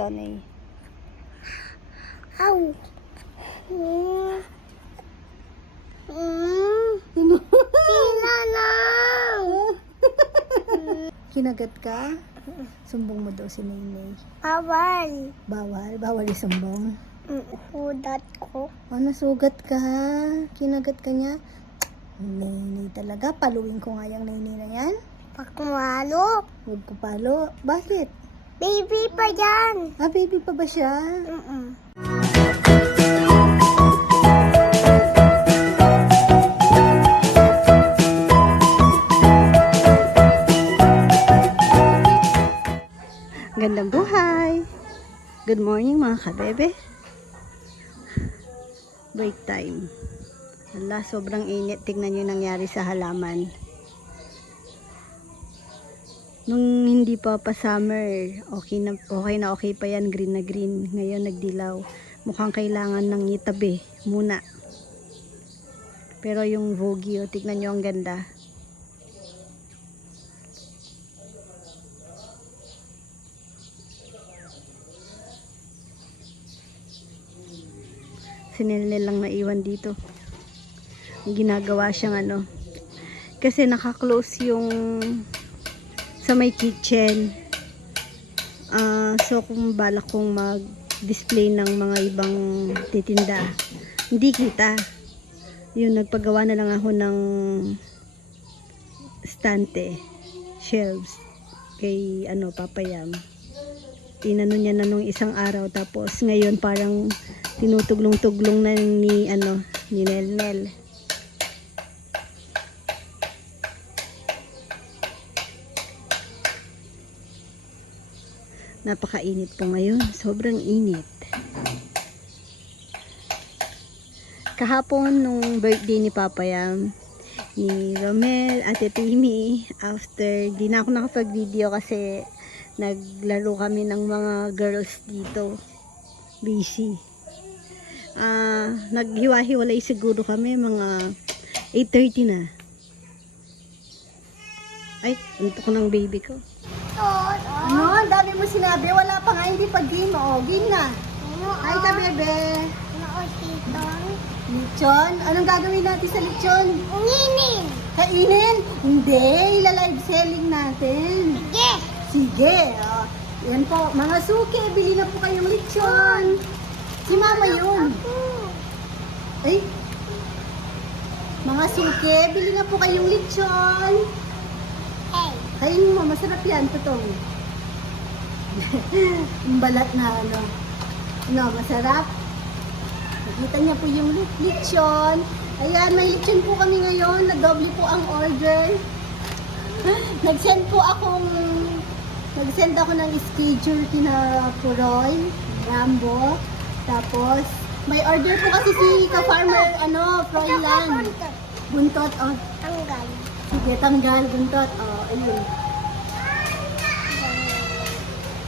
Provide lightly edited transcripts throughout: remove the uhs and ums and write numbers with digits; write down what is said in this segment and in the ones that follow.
Tanay. Ow. Hila lang. Kinagat ka? Sumbong mo daw si Nainay. Bawal. Bawal? Bawal isumbong? Hudat ko. Nasugat ka? Kinagat ka niya? Nainay talaga. Paluin ko nga yung Nainay na yan. Pagkumalo. Huwag ko palo. Bakit? Baby pa yan. Baby pa ba siya? Gandang buhay! Good morning mga kabebe. Break time. Hala, sobrang init. Tignan nyo yung nangyari sa halaman. Nung hindi pa summer, okay na okay pa yan, green na green. Ngayon nagdilaw. Mukhang kailangan ng itabi muna. Pero yung vogi, tignan nyo ang ganda. Sinilnil lang naiwan dito. Ginagawa siyang kasi naka-close yung sa may kitchen. So kung balak kong mag-display ng mga ibang titinda, hindi kita. Yun, nagpagawa na lang ako ng stante, shelves kay Papayam. Tinano niya na nung isang araw, tapos ngayon parang tinutuglong-tuglong na ni Nelnel. Napakainit po ngayon, sobrang init. Kahapon nung birthday ni Papayam, ni Romel, Ate Timmy, after di na ako nakapag-video kasi naglaro kami ng mga girls dito. Busy. Naghiwa-hiwalay siguro kami mga 8:30 na. Ay, ito ko ng baby ko. Ano? Ang dami mo sinabi. Wala pa nga, hindi pa game. Game na. Ay, ka bebe. Lechon? Anong gagawin natin sa lechon? Unginin. Kainin? Hindi. Ila-live selling natin. Sige. Sige. Yan po. Mga suki, bili na po kayong lechon. Si mama yun. Ay. Mga suki, bili na po kayong lechon. Hey. Kainin mo, masarap yan. Totoo. Yung balat na masarap. Nakita niya po yung lechon. Ayan, may lechon po kami ngayon. Nadoble po ang order. Nag-send ako ng schedule kina Puroy, Rambo. Tapos, may order po kasi si ka-farmer, Froilan. Buntot, Tanggal. Sige, tanggal, buntot. Ayun.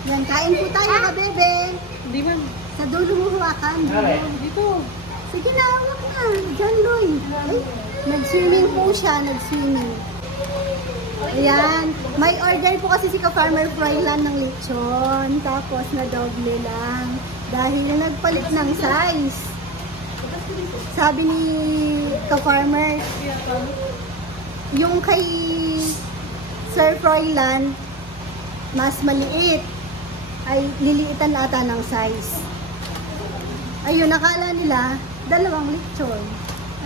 Yan, kain po tayo, ka-bebe. Hindi man. Sa dulo mo hawakan. Dito. Sige na, hawak na. Diyan, Loy. Ay, nag-swimming po siya, nag-swimming. Ayan. May order po kasi si ka-farmer Froilan ng lechon. Tapos na doble lang. Dahil nagpalit ng size. Sabi ni ka-farmer, yung kay Sir Froilan, mas maliit. Ay liliitan ata ng size. Ayun, nakala nila dalawang lechon.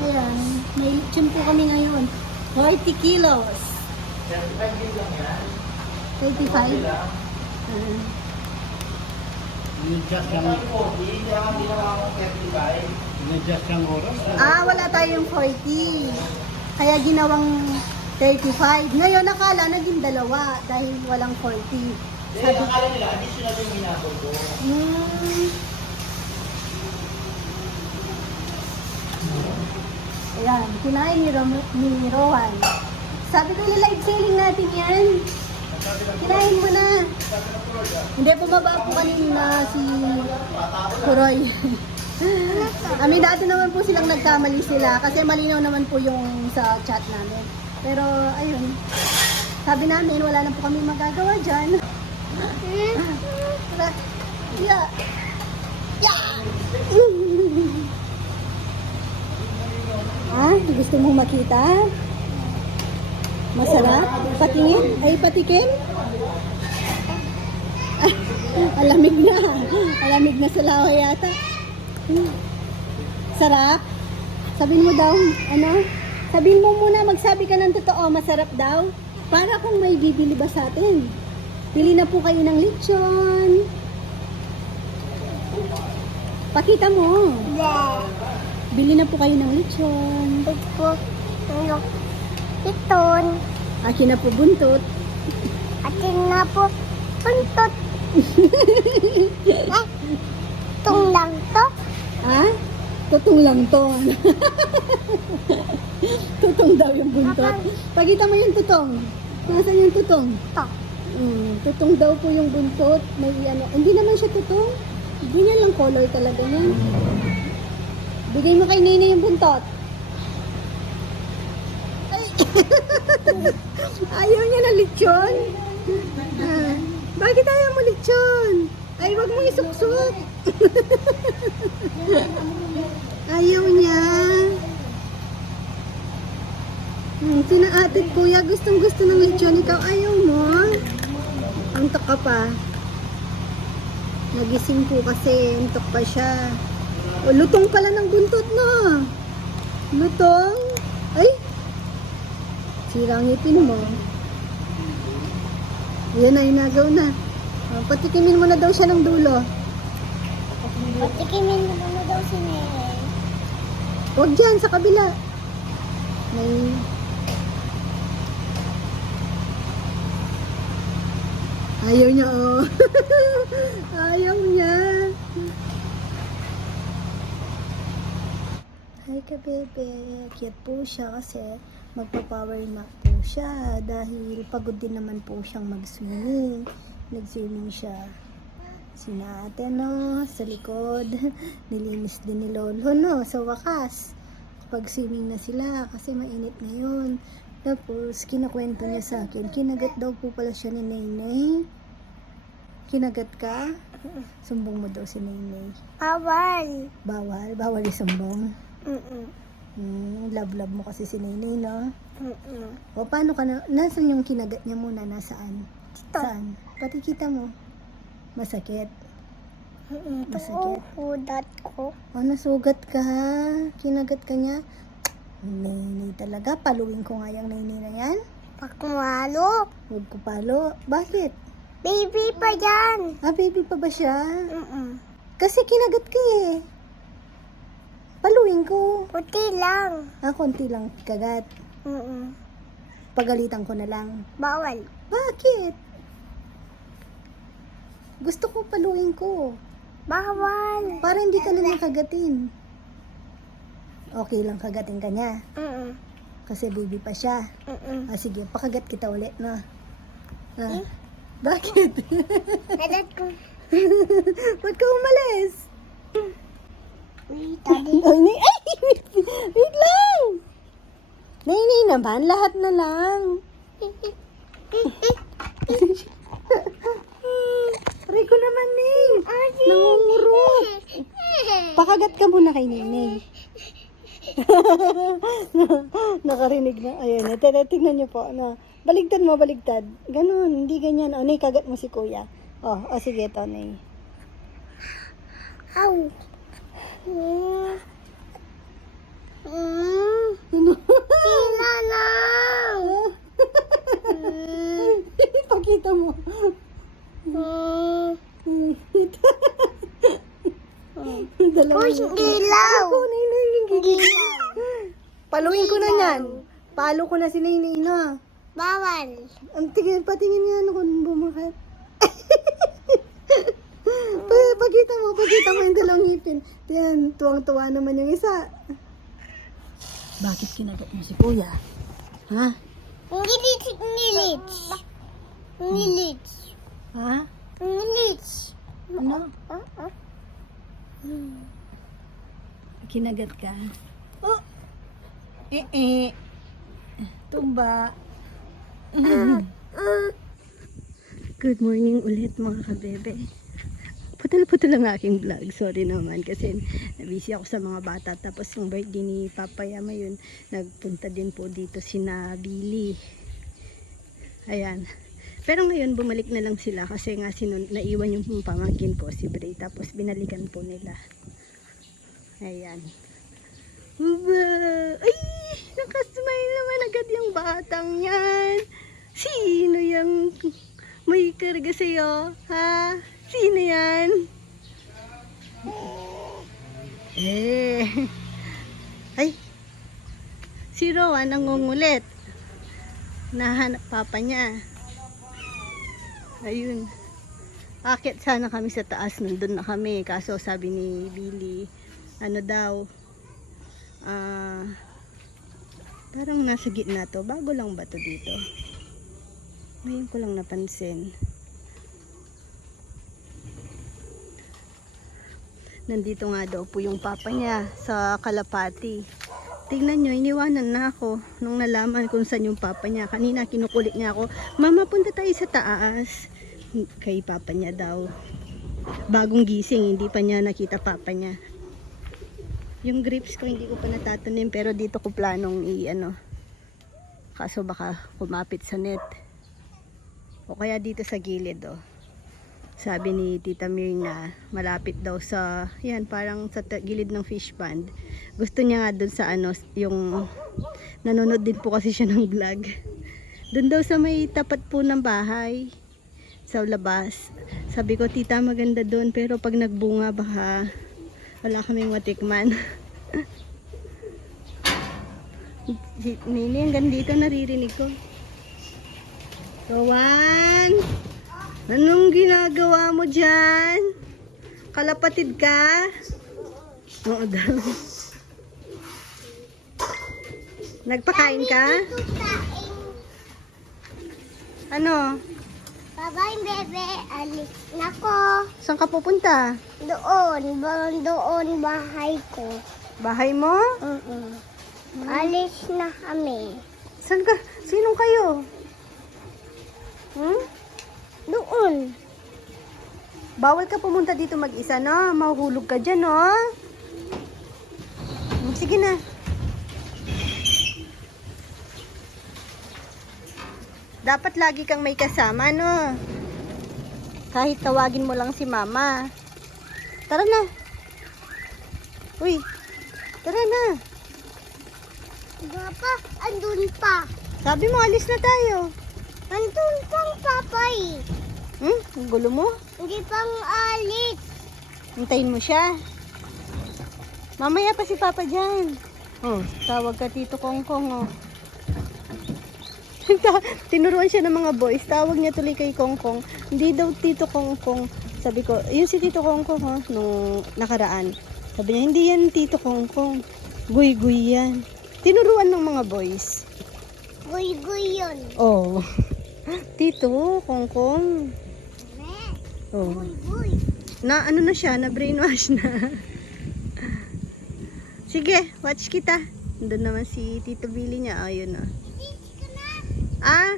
Ayan, may lechon po kami ngayon. 40 kilos. 35? Wala tayong 40. Kaya ginawang 35. Ngayon nakala naging dalawa dahil walang 40. Sabi akala nila, additional yung minabogo. Ayan, kinain ni Rowan. Sabi ko, live selling natin yan. Kinain mo na. Hindi, bumaba po kanina si Kuroy. Aminado naman po silang nagkamali sila kasi malinaw naman po yung sa chat namin. Pero, ayun. Sabi namin, wala na po kami magagawa dyan. Yeah. Ah, gusto mong makita? Masarap? Patingin? Ay, patikim? Ah, alamig na. Alamig na sa lawa yata. Sarap? Sabihin mo daw, ano? Sabihin mo muna, magsabi ka ng totoo, masarap daw. Para kung may bibili ba sa atin. Pili na po kayo ng lechon. Pakita mo. Yeah. Bili na po kayo ng lechon. Ito. Ano? Iton. Akin na po buntot. Atin na po. Puntot. Tung lang to. Ha? Tutong lang to. Tutong daw yung buntot. Pakita mo yung tutong. Nasaan yung tutong? To. Tutong daw po yung buntot. May ano. Hindi naman siya tutong. Ganyan lang color talaga niya. Bigay mo kay Nene yung buntot. Ay. Ayaw niya na lechon. Ah, bakit ayaw mo lechon? Ay, wag mo isuksok. Ayaw niya. Sino ate at kuya gustong gusto ng lechon? Ikaw ayaw mo? Antok ka pa. Nagising po kasi. Antok pa siya. O, lutong pala ng buntot no. Lutong? Ay! Sirang ngipin mo. Yan na, inagaw na. O, patikimin mo na daw siya ng dulo. Patikimin mo daw si Nene. Huwag dyan, sa kabila. May... Ayaw niya, oh. Ayaw niya. Hi ka, bebe. Cute po siya kasi magpa-power nap po siya dahil pagod din naman po siyang mag-swimming. Nag-swimming siya. Sina ate, no, sa likod. Nilinis din ni Lolo, no, sa wakas. Pag-swimming na sila kasi mainit ngayon. Tapos, kinakwento niya sa akin, kinagat daw po pala siya ni Nainay. Kinagat ka? Sumbong mo daw si Nainay. Bawal. Bawal? Bawal isumbong? Mm-mm. Love-love mo kasi si Nainay, no? Mm-mm. O, paano ka na? Nasaan yung kinagat niya muna? Nasaan? Dito. Saan? Pati kita mo. Masakit. Mm-mm. Masakit. Udat ko. O, nasugat ka. Kinagat ka niya. Nainay talaga. Paluin ko nga yung Nainay na yan. Pagmalo. Huwag ko palo. Bakit? Baby pa yan. Ah, baby pa ba siya? Mm-mm. Kasi kinagat ka eh. Paluin ko. Puti lang. Ah, konti lang kagat. Mm-mm. Pagalitan ko na lang. Bawal. Bakit? Gusto ko paluin ko. Bawal. Para hindi ka na nakagatin. Okay lang kagatin ka niya. Mm-mm. Kasi baby pa siya. Mm-mm. Ah, sige, pakagat kita ulit, no? Ah, bakit? Adat ko. Ba't ka umalis? Daddy. Ay, wait lang! Nay naman, lahat na lang. Aray ko naman, Nay. Nangungurot. Pakagat ka muna kay Nenay. Nakarinig na. Ayun, tignan niyo po. Ano, baligtad mo, baligtad. Ganun, hindi ganyan. O, Nay, kagat mo si Kuya. O, sige, ito, Nay. Ow. Hila lang. Pakita mo. Dalawa Push yun. ilaw. Ako, Nay, yung gigil. Paluin ko na yan. Palo ko na si Nay na. Bawal. Ang tingin, patingin nga ano kung bumakat. Pakita mo yung dalawang ngipin. Yan, tuwang-tuwa naman yung isa. Bakit kinagat mo si Kuya? Ha? Nilits. Ha? Ano? Kinagat ka? Oh! Tumba. Good morning ulit mga kabebe. Putol-putol ang aking vlog. Sorry naman kasi busy ako sa mga bata. Tapos yung birthday ni Papa Yama yun, nagpunta din po dito sina Billy. Ayan. Pero ngayon bumalik na lang sila kasi nga naiwan yung pamangkin ko si Bray. Tapos binalikan po nila. Ayan. Ay! Nakasmile naman agad yung batang yan. Sino yung may karga sa'yo? Ha? Sino yan? Ay! Si Rowan nangungulit. Nahanap papa niya. Ayun. Akit sana kami sa taas. Nandun na kami. Kaso sabi ni Billy, ano daw, parang nasa gitna to. Bago lang ba to dito? Ngayon ko lang napansin. Nandito nga daw po yung papa niya sa kalapati. Tingnan nyo, iniwanan na ako nung nalaman kung saan yung papa niya. Kanina kinukulit niya ako, mama punta tayo sa taas. Kay papa niya daw. Bagong gising, hindi pa niya nakita papa niya. Yung grapes ko hindi ko pa natatanim pero dito ko planong kaso baka kumapit sa net. O kaya dito sa gilid Sabi ni Tita Mirna, malapit daw sa, yan parang sa gilid ng fish pond. Gusto niya nga dun sa yung nanonood din po kasi siya ng vlog. Dun daw sa may tapat po ng bahay, sa labas. Sabi ko, Tita maganda dun pero pag nagbunga baka wala kaming matikman. Nini, hanggang dito naririnig ko. Rowan! Anong ginagawa mo dyan? Kalapatid ka? Oo daw. Nagpakain ka? Ano? Bye-bye, bebe. Alis na ko. Saan ka pupunta? Doon bahay ko. Bahay mo? Alis na kami. Saan ka? Sinong kayo? Doon. Bawal ka pumunta dito mag-isa, no? Mahuhulog ka dyan, no? Sige na. Dapat lagi kang may kasama, no? Kahit tawagin mo lang si mama. Tara na. Uy, tara na. Papa, andun pa. Sabi mo, alis na tayo. Andun pang papay. Ang gulo mo? Hindi pang alis. Hintayin mo siya. Mamaya pa si Papa dyan. Tawag ka Tito Kongkong, Tinuruan siya ng mga boys. Tawag niya tuloy kay Kongkong. Hindi daw Tito Kongkong. Sabi ko, yun si Tito Kongkong, nung nakaraan. Sabi niya, hindi yan Tito Kongkong. Guy-guy yan. Tinuruan ng mga boys. Guy-guy yun. Tito Kongkong. Guy-guy. Na ano na siya, na brainwash na. Sige, watch kita. Doon naman si Tito Billy niya. Ayun na.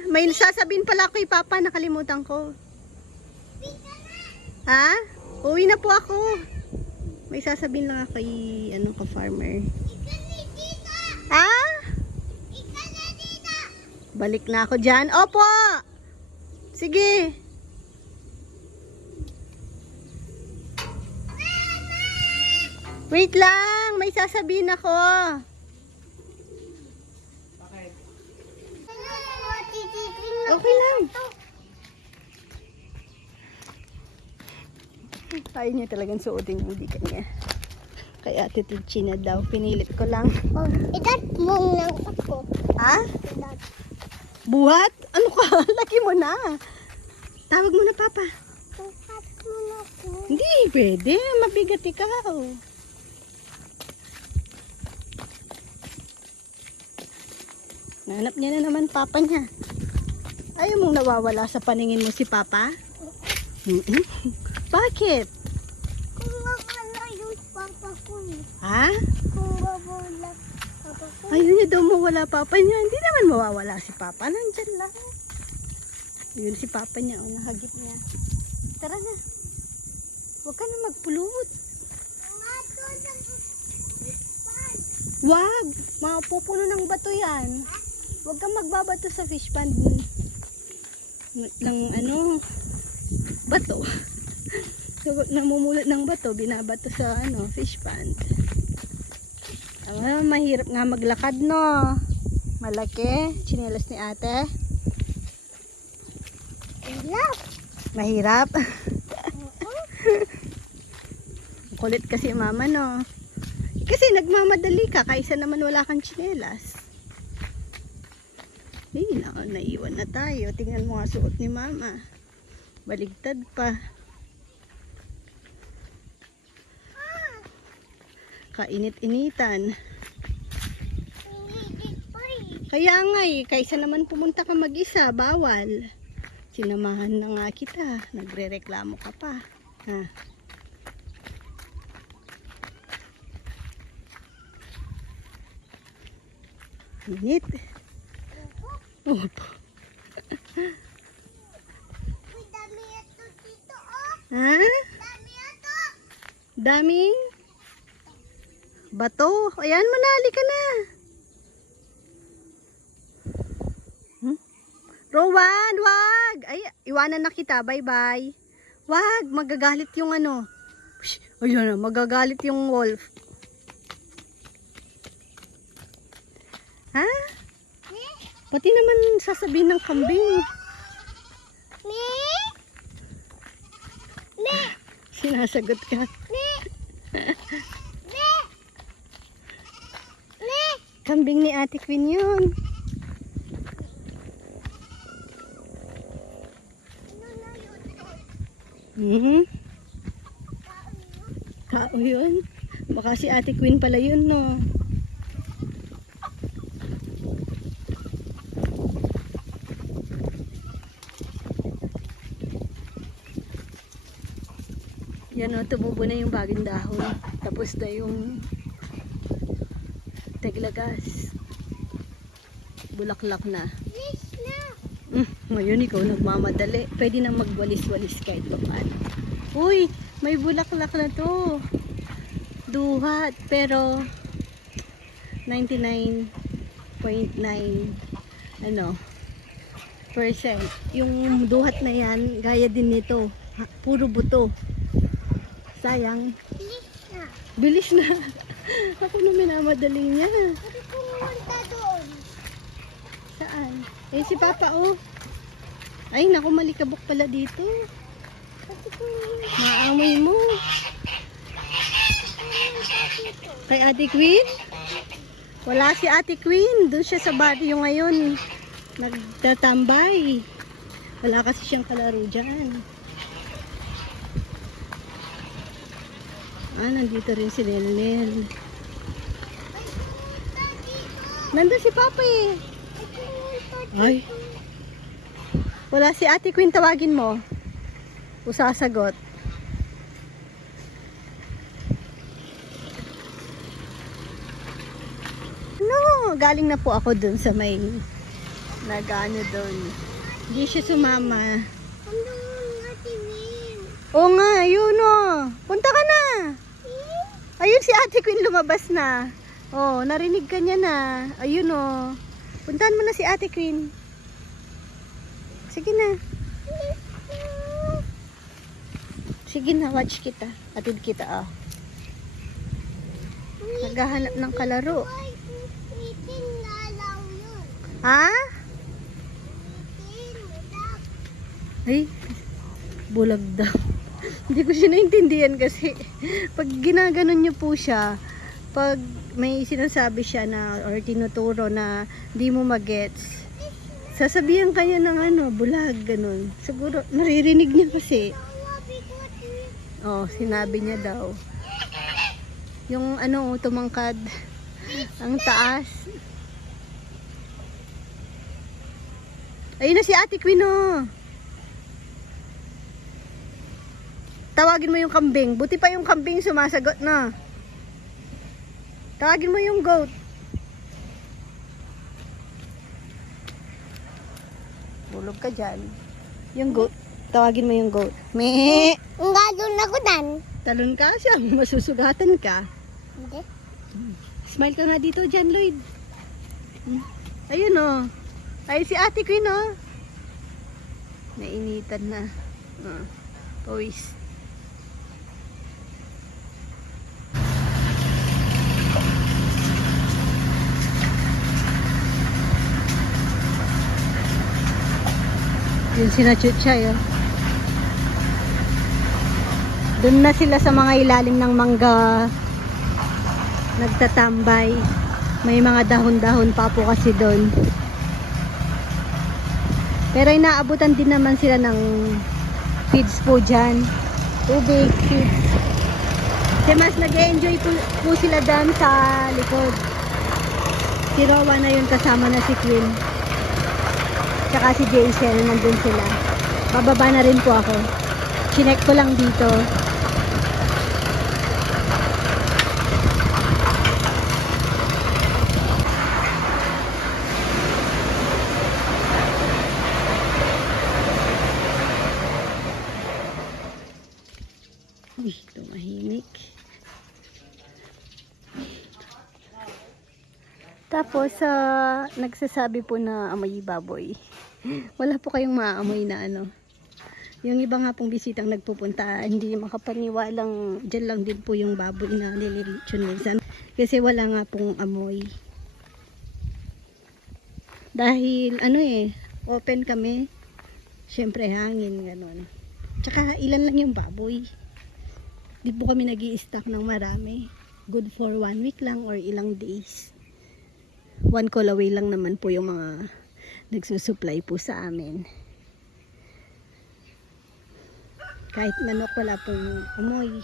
May sasabihin pala kay Papa, nakalimutan ko. Uwi na po ako. May sasabihin lang kay ka-farmer. Balik na ako dyan. Opo! Sige. Wait lang, may sasabihin ako. Okay lang. Ayaw niya talagang suotin yung di kanya. Kaya Ate Tichi na daw. Pinilit ko lang. Idat mo lang ako. Idat. Buhat? Ano ka? Laki mo na. Tawag mo na Papa. Idat mo na ako. Hindi pwede. Mabigat ikaw. Nanap niya na naman Papa niya. Ayaw mong nawawala sa paningin mo si Papa? Bakit? Kung mawala yung papa ko Kung mawala papa ko. Ayaw niya daw mawala Papa niya. Hindi naman mawawala si Papa. Nandyan lang. Yun si Papa niya. Nahagip niya. Tara na. Huwag ka na magpulot. Mato ng pan. Wag! Mapupuno ng bato yan. Huwag kang magbabato sa fish pond ng ano, bato. So, namumulot ng bato, binabato sa ano, fish pond. Mahirap nga maglakad, no? Malaki. Tsinelas ni ate. Love. Mahirap. Kulit kasi mama, no? Kasi nagmamadali ka, kaysa naman wala kang tsinelas. Naiwan na tayo. Tingnan mo nga suot ni mama. Baligtad pa. Kainit-initan. Kaya nga kaysa naman pumunta ka mag-isa, bawal. Sinamahan na nga kita. Nagre-reklamo ka pa. Ha? Init. Opo. Uy, dami ito dito, oh. Ha? Dami ito. Daming bato. Ayan, manali ka na. Rowan, wag! Ay, iwanan na kita. Bye-bye. Wag, magagalit yung ano. Ayun na, magagalit yung wolf. Ha? Pati naman sasabihin ng kambing. Me? Sinasagot ka. Kambing ni Ate Queen yun. Tao yun. Baka si Ate Queen pala yun, no? Yan, o, tumubo na yung bagong dahon. Tapos na yung teglagas. Bulaklak na. Please na. Ngayon ikaw nagmamadali. Pwede na magwalis-walis kahit pa paano. Uy, may bulaklak na to. Duhat. Pero 99.9 percent. Yung duhat na yan, gaya din nito. Puro buto. Sayang. Please na. Bilis na. Ako na minamadali niya. Pwede pumunta doon. Saan? Eh, si Papa, oh. Ay, naku, malikabok pala dito. Pwede pumunta Maamoy mo. dito. Kay Ate Queen? Wala si Ate Queen. Doon siya sa barrio ngayon. Nagtatambay. Wala kasi siyang kalaro dyan. Nandito rin si Nelnel. Nandun si Papa eh. Ay. Wala si Ate Queen, tawagin mo. O sasagot. No, galing na po ako dun sa may nag-ano dun. Hindi siya sumama. Andun nga si Min. Oo nga, yun o. Punta ka na. Ayun si Ate Queen lumabas na. Oh, narinig ka niya na. Ayun o. Puntahan mo na si Ate Queen. Sige na. Sige na, watch kita. Atid kita, oh. Naghahanap ng kalaro. Ay, meeting lalaw yun. Ha? Meeting, lalaw. Ay, bulag daw. Hindi ko siya naintindihan kasi pag ginaganon niyo po siya, pag may sinasabi siya na or tinuturo na di mo magets, sasabihan kanya ng ano, bulag, ganun. Siguro, naririnig niya kasi. Oh, sinabi niya daw. Yung ano, tumangkad ang taas. Ayun na si Ate Queen, oh. Tawagin mo yung kambing. Buti pa yung kambing sumasagot na. Tawagin mo yung goat. Bulog ka dyan. Yung goat. Tawagin mo yung goat. Me! Enggak doon ako dan. Talon ka siya. Masusugatan ka. Hindi. Smile ka nga dito dyan, Lloyd. Ayun oh. Ay, si Ate Queen oh. Nainitan na. Pawis. Yun sina Chuchay oh. Doon na sila sa mga ilalim ng mangga nagtatambay. May mga dahon-dahon pa po kasi doon. Pero inaabutan din naman sila ng feeds po dyan. Tubig, feeds. Kasi mas nag-enjoy po sila dyan sa likod. Si Rowa na yun, kasama na si Queen. Tsaka si Jason, nandun sila. Bababa na rin po ako. Chinek ko lang dito. Uy, tumahimik. Tapos, nagsasabi po na amoy baboy. Wala po kayong maaamoy na ano. Yung iba nga pong bisitang nagpupunta, hindi makapaniwalang dyan lang din po yung baboy na nililitsyon minsan. Kasi wala nga pong amoy. Dahil, open kami. Siyempre, hangin, gano'n. Tsaka, ilan lang yung baboy. Di po kami nag-i-stock ng marami. Good for 1 week lang or ilang days. 1 call away lang naman po yung mga nagsusupply po sa amin. Kahit manok, wala pong amoy.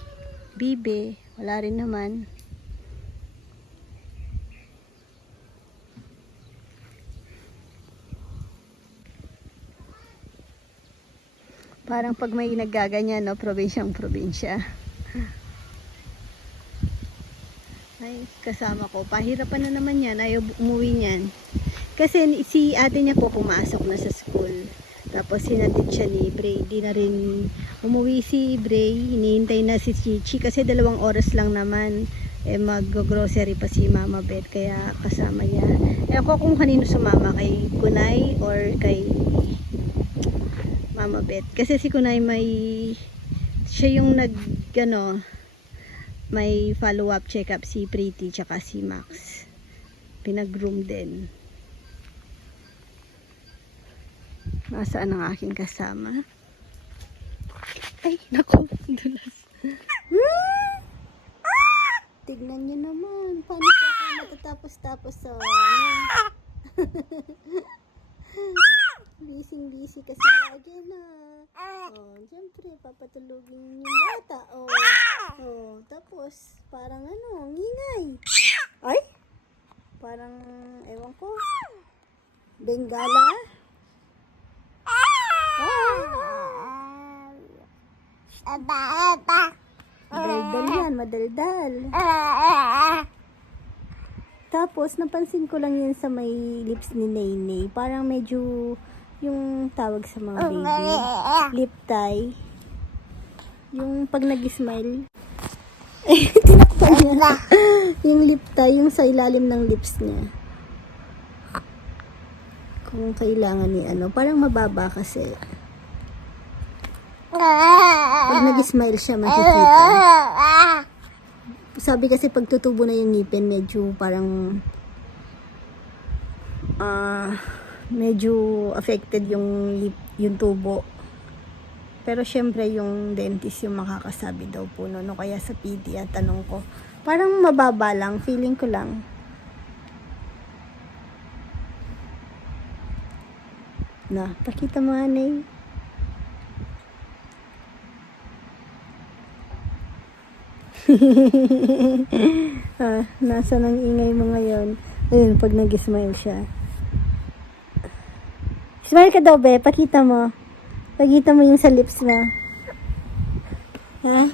Bibe, wala rin naman. Parang pag may naggaganyan, no, probinsyang probinsya. Ay, kasama ko. Pahirapan na naman yan. Ayaw umuwi niyan. Kasi si ate niya po pumasok na sa school. Tapos sinatid siya ni Bray. Di na rin umuwi si Bray. Hinihintay na si Chichi. Kasi 2 oras lang naman. Mag-grocery pa si Mama Beth. Kaya kasama niya. Ako kung kanino sumama. Kay Kunay or kay Mama Beth. Kasi si Kunay siya yung may follow-up check-up si Pretty tsaka si Max. Pinag-groom din. Nasaan ang aking kasama? Ay, naku, dulas. Tignan nyo naman. Paano pa ako matatapos-tapos sa Busy kasi lagi na. Siyempre, papatulogin yung bata. Tapos, parang ngingay. Ay! Parang, ewan ko. Bengala? Madaldal yan, madaldal. Tapos, napansin ko lang yan sa may lips ni Nainay. Parang medyo, yung tawag sa mga baby, lip tie. Yung pag nag-smile, tinakpan niya. Yung lip tie, yung sa ilalim ng lips niya. Kung kailangan ni parang mababa kasi. Pag nag-smile siya, makikita. Sabi kasi pag tutubo na yung ngipin, medyo parang medyo affected yung tubo. Pero syempre yung dentist yung makakasabi daw po no. Kaya sa PD tanong ko, parang mababa lang, feeling ko lang. Na, pakita mo Anay. Nasa nang ingay mo ngayon. Ayun, pag nag-smile siya. Smile ka daw, be. Pakita mo. Pakita mo yung sa lips mo. Ha?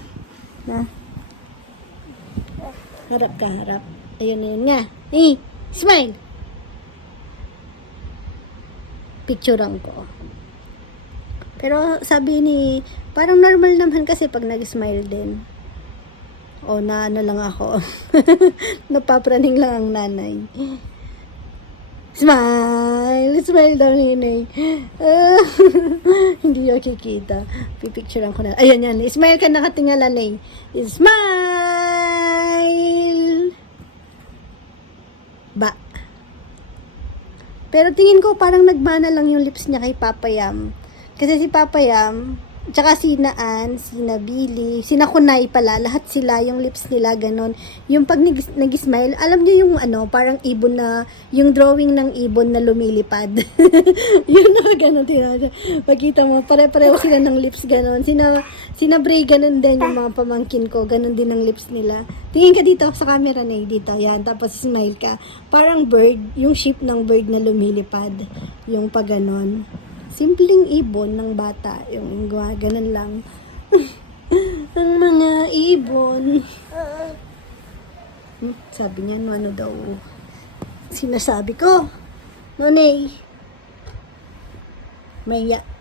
Harap ka, harap. Ayun nga. Smile! Picturean ko. Pero sabi ni, parang normal naman kasi pag nag-smile din. O na ano lang ako. Napapraning lang ang nanay. Smile! Smile daw ninay. Hindi yung kikita. Pipicturean ko na. Ayan yan. Smile ka nakatingala na eh. Smile! Ba. Pero tingin ko parang nagmana lang yung lips niya kay Papa Yam. Kasi si Papa Yam, tsaka si Naan, si Nabili, si Nakunay pala, lahat sila, yung lips nila, ganon. Yung pag nag-smile, alam niyo yung ano, parang ibon na, yung drawing ng ibon na lumilipad. Yun na, ganon. Pagkita mo, pare-pareho sila ng lips, ganon. Sina Bray, ganon din yung mga pamangkin ko, ganon din ang lips nila. Tingin ka dito sa camera na dito, yan, tapos smile ka. Parang bird, yung shape ng bird na lumilipad, yung pag ganon. Simpleng ibon ng bata. Yung ganun lang. Ang mga ibon. Sabi niya, no, ano daw. Sinasabi ko. Nonay.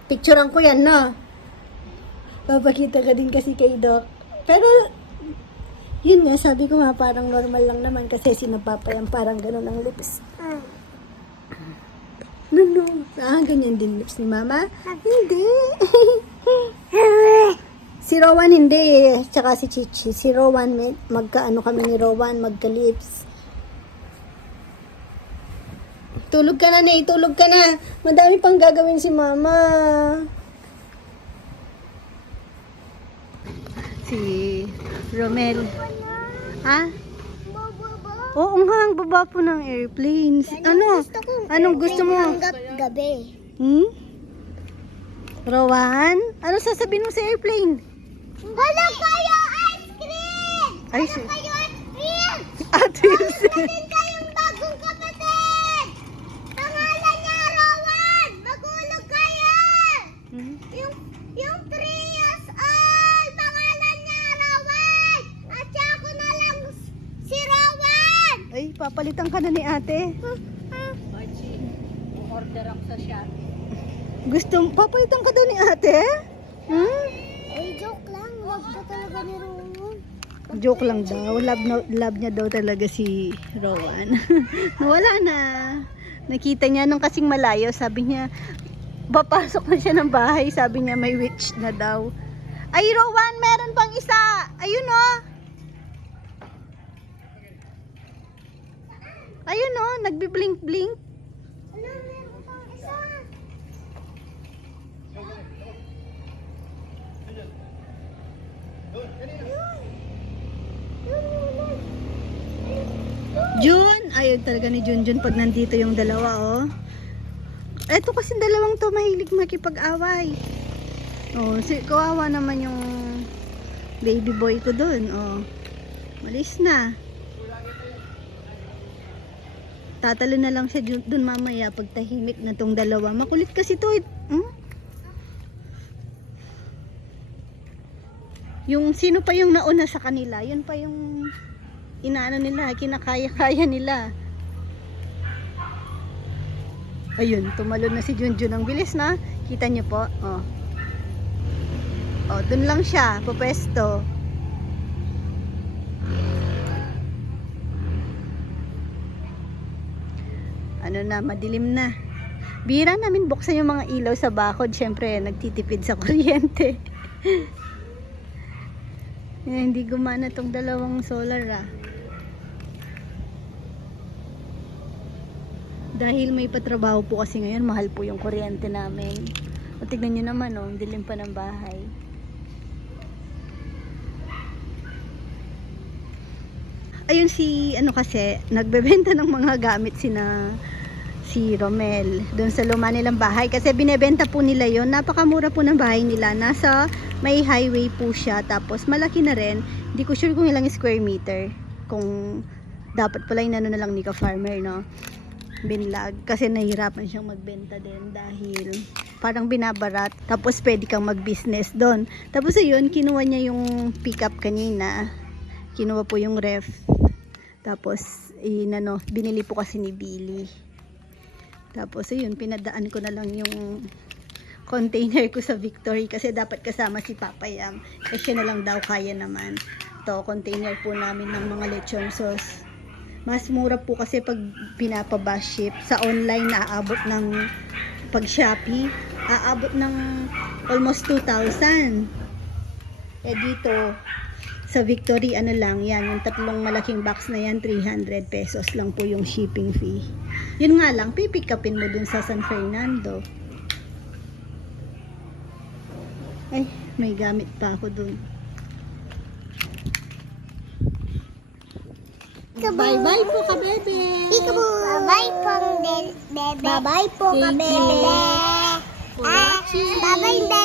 Picturean ko yan, no? Papakita ka din kasi kay Doc. Pero, yun nga, sabi ko nga, parang normal lang naman kasi sinapapayang parang ganun ang lips. No. Ganyan din lips ni Mama? Hindi. Si Rowan hindi eh. Tsaka si Chichi. Si Rowan, magkaano kami ni Rowan, magka-lips. Tulog ka na, Nay. Tulog ka na. Madami pang gagawin si Mama. Si Romel. Ha? Oo nga, ang baba po ng airplanes. Ano? Anong gusto mo? Hanggat gabi. Rowan? Ano sasabihin mo sa airplane? Wala kayo ice cream! Ay, Wala kayo ice cream! Ate. Natin kayong bagong kapatid! Pangalan niya Rowan! Magulog kayo! Yung 3 years old! Pangalan niya Rowan! At siya ako na lang si Rowan! Ay, papalitan ka na ni ate. Order ako sa Shopee. Papalitan ka daw ni ate? Ay, joke lang. Love ka talaga ni Rowan. Joke lang daw. Love niya daw talaga si Rowan. Nawala na. Nakita niya nung kasing malayo. Sabi niya, papasok na siya ng bahay. Sabi niya, may witch na daw. Ay, Rowan, meron pang isa. Ayun oh. Ayun oh, nagbi-blink-blink. Ano, meron pang isa. Jun! Ayun talaga ni Junjun pag nandito yung dalawa, oh. Eto kasi dalawang to mahilig makipag-away. Oh, kawawa naman yung baby boy ko dun, oh. Malis na. Tatalo na lang siya dun mamaya pag tahimik na tong dalawa. Makulit kasi to, Yung sino pa yung nauna sa kanila, yun pa yung inaano nila, kinakaya-kaya nila. Ayun, tumalon na si Junjun. Ang bilis na. Kita niyo po. Oh. Oh, dun lang siya, pupesto. Ano na, madilim na. Bira namin buksan yung mga ilaw sa bakod. Syempre, nagtitipid sa kuryente. Hindi gumana tong dalawang solar Dahil may patrabaho po kasi ngayon, mahal po yung kuryente namin. O tignan nyo naman, oh, dilim pa ng bahay. Ayun kasi, nagbebenta ng mga gamit si Romel doon sa luma nilang bahay kasi binebenta po nila yon. Napakamura po ng bahay nila, nasa may highway po siya, tapos malaki na rin. Hindi ko sure kung ilang square meter, kung dapat pala yung na lang ni ka-farmer, no, binlag, kasi nahihirapan siyang magbenta din dahil parang binabarat, tapos pwede kang mag-business doon. Tapos ayun, kinuha niya yung pickup kanina, kinuha po yung ref, tapos binili po kasi ni Billy. Tapos ayun, pinadaan ko na lang yung container ko sa Victory kasi dapat kasama si Papa Yam. Eh siya na lang daw kaya naman. To container po namin ng mga lechon sauce. Mas mura po kasi pag pinapabus ship sa online naaabot ng pag Shopee, aabot ng almost 2,000. Eh dito sa Victory ano lang yan, yung tatlong malaking box na yan 300 pesos lang po yung shipping fee. Yun nga lang, pipick upin mo dun sa San Fernando. Ay, may gamit pa ako dun. Bye-bye po ka, bebe. Peekaboo! Bye-bye po, bebe. Bye-bye po, Thank bebe. you. Bye-bye, bebe.